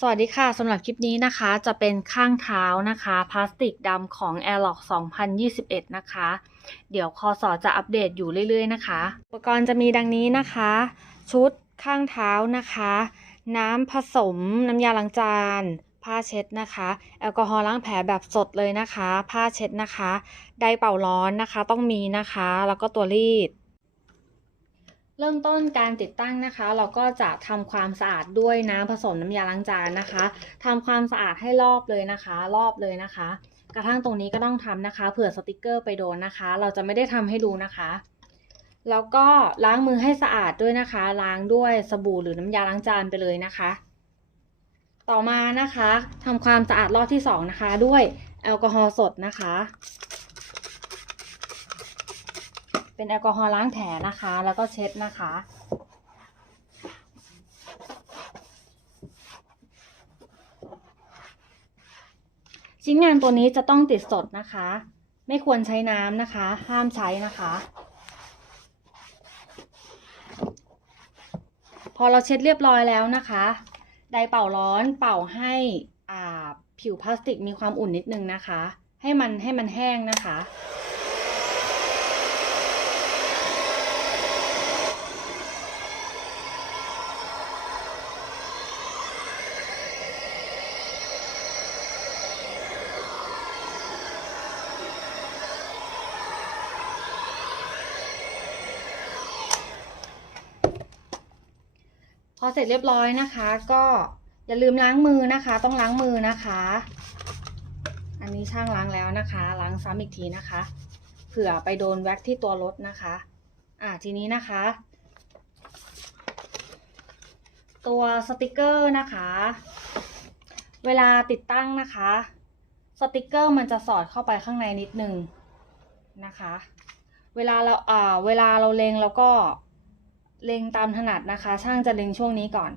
สวัสดีค่ะสำหรับคลิปนี้นะคะจะเป็นข้างเท้านะคะพลาสติกดำของ a i r l o c 2021 นะคะ เดี๋ยวคอสอจะอัปเดตอยู่เรื่อยๆนะคะ อุปกรณ์จะมีดังนี้นะคะ ชุดข้างเท้านะคะ น้ำผสมน้ำยาล้างจาน ผ้าเช็ดนะคะ แอลกอฮอล์ล้างแผลแบบสดเลยนะคะ ผ้าเช็ดนะคะ ไดเป่าร้อนนะคะต้องมีนะคะ แล้วก็ตัวรีด เริ่มต้นการติดตั้งนะคะ เราก็จะทำความสะอาดด้วยน้ำผสมน้ำยาล้างจานนะคะทำความสะอาดให้รอบเลยนะคะ รอบเลยนะคะ กระทั่งตรงนี้ก็ต้องทำนะคะ เผื่อสติกเกอร์ไปโดนนะคะ เราจะไม่ได้ทำให้ดูนะคะ แล้วก็ล้างมือให้สะอาดด้วยนะคะ ล้างด้วยสบู่หรือน้ำยาล้างจานไปเลยนะคะ ต่อมานะคะทำความสะอาดรอบที่สองนะคะ ด้วยแอลกอฮอล์สดนะคะ เป็นแอลกอฮอล์ล้างแผลนะคะ แล้วก็เช็ดนะคะ ชิ้นงานตัวนี้จะต้องติดสดนะคะ ไม่ควรใช้น้ำนะคะ ห้ามใช้นะคะ พอเราเช็ดเรียบร้อยแล้วนะคะไดร์เป่าร้อนเป่าให้อ่าผิวพลาสติกมีความอุ่นนิดนึงนะคะ ให้มันให้มันแห้งนะคะ พอเสร็จเรียบร้อยนะคะ ก็อย่าลืมล้างมือนะคะ ต้องล้างมือนะคะ อันนี้ช่างล้างแล้วนะคะ ล้างซ้ำอีกทีนะคะ เผื่อไปโดนแว็กที่ตัวรถนะคะ อ่าทีนี้นะคะ ตัวสติกเกอร์นะคะ เวลาติดตั้งนะคะ สติกเกอร์มันจะสอดเข้าไปข้างในนิดนึงนะคะ เวลาเราอ่าเวลาเราเลงแล้วก็ เล็งตามถนัดนะคะ ช่างจะเล็งช่วงนี้ก่อน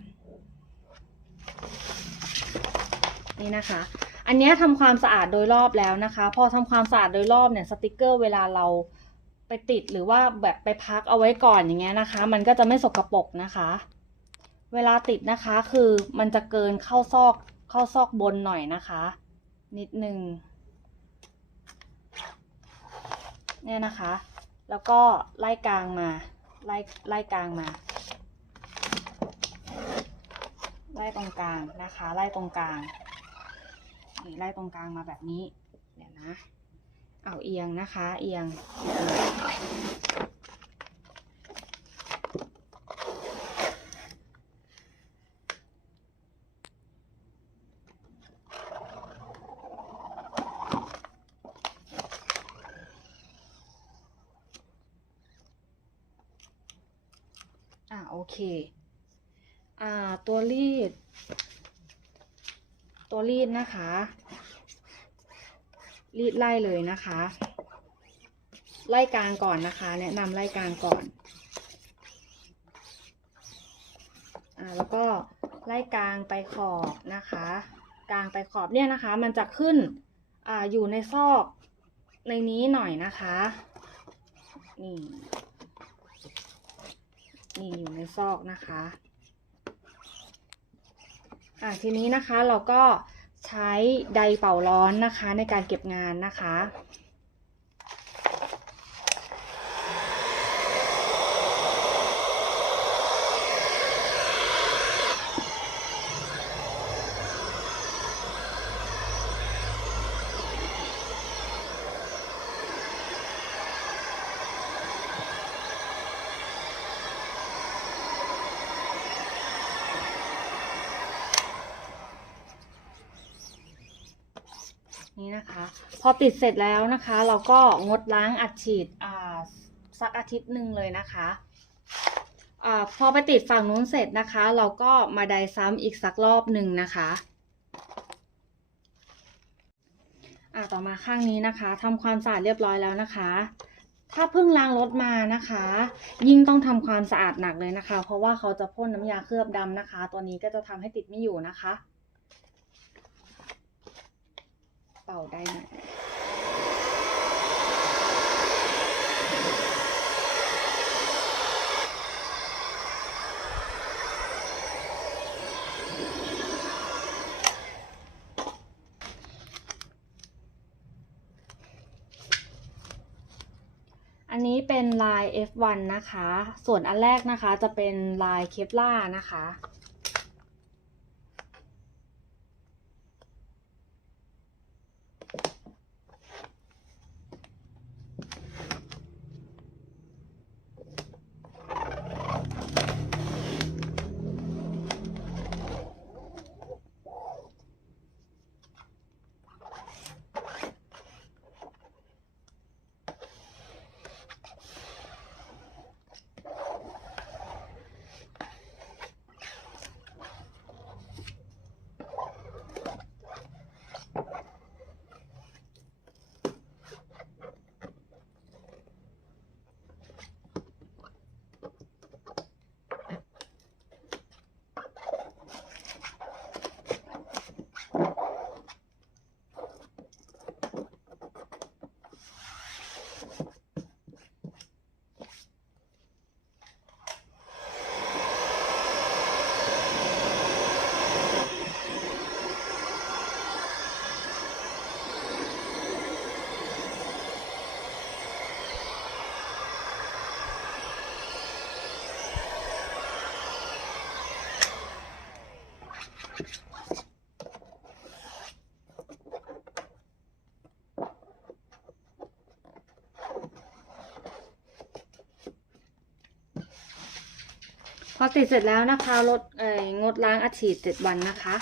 นี่นะคะ อันนี้ทำความสะอาดโดยรอบแล้วนะคะ พอทำความสะอาดโดยรอบเนี่ยสติกเกอร์เวลาเราไปติดหรือว่าแบบไปพักเอาไว้ก่อนอย่างเงี้ยนะคะ มันก็จะไม่สกรปรกนะคะ เวลาติดนะคะคือมันจะเกินเข้าซอกเข้าซอกบนหน่อยนะคะ นิดนึงเนี่ยนะคะ แล้วก็ไล่กลางมา ไล่ไล่กลางมา ไล่ตรงกลางนะคะ ไล่ตรงกลางนี่ไล่ตรงกลางมาแบบนี้ เดี๋ยวนะ เอาเอียงนะคะ เอียง อ่าโอเค อ่าตัวรีด ตัวรีดนะคะ รีดไล่เลยนะคะ ไล่กลางก่อนนะคะ แนะนำไล่กลางก่อน อ่าแล้วก็ไล่กลางไปขอบนะคะ กลางไปขอบเนี่ยนะคะ มันจะขึ้น อ่าอยู่ในซอกในนี้หน่อยนะคะ นี่ นี่อยู่ในซอกนะคะอะทีนี้นะคะเราก็ใช้ไดเป่าร้อนนะคะในการเก็บงานนะคะ นี่นะคะ พอติดเสร็จแล้วนะคะ เราก็งดล้างอัดฉีดสักอาทิตย์หนึ่งเลยนะคะอพอไปติดฝั่งนู้นเสร็จนะคะ เราก็มาไดซ้ำอีกสักรอบหนึ่งนะคะอ่าต่อมาข้างนี้นะคะทำความสะอาดเรียบร้อยแล้วนะคะ ถ้าเพิ่งล้างรถมานะคะ ยิ่งต้องทำความสะอาดหนักเลยนะคะ เพราะว่าเขาจะพ่นน้ำยาเคลือบดำนะคะ ตัวนี้ก็จะทำให้ติดไม่อยู่นะคะ เป่าได้ไหมอันนี้เป็นลาย F1 นะคะ ส่วนอันแรกนะคะจะเป็นลายเคปล่านะคะ พอติดเสร็จแล้วนะคะลดเอ่องดล้างอัดฉีด7วันนะคะ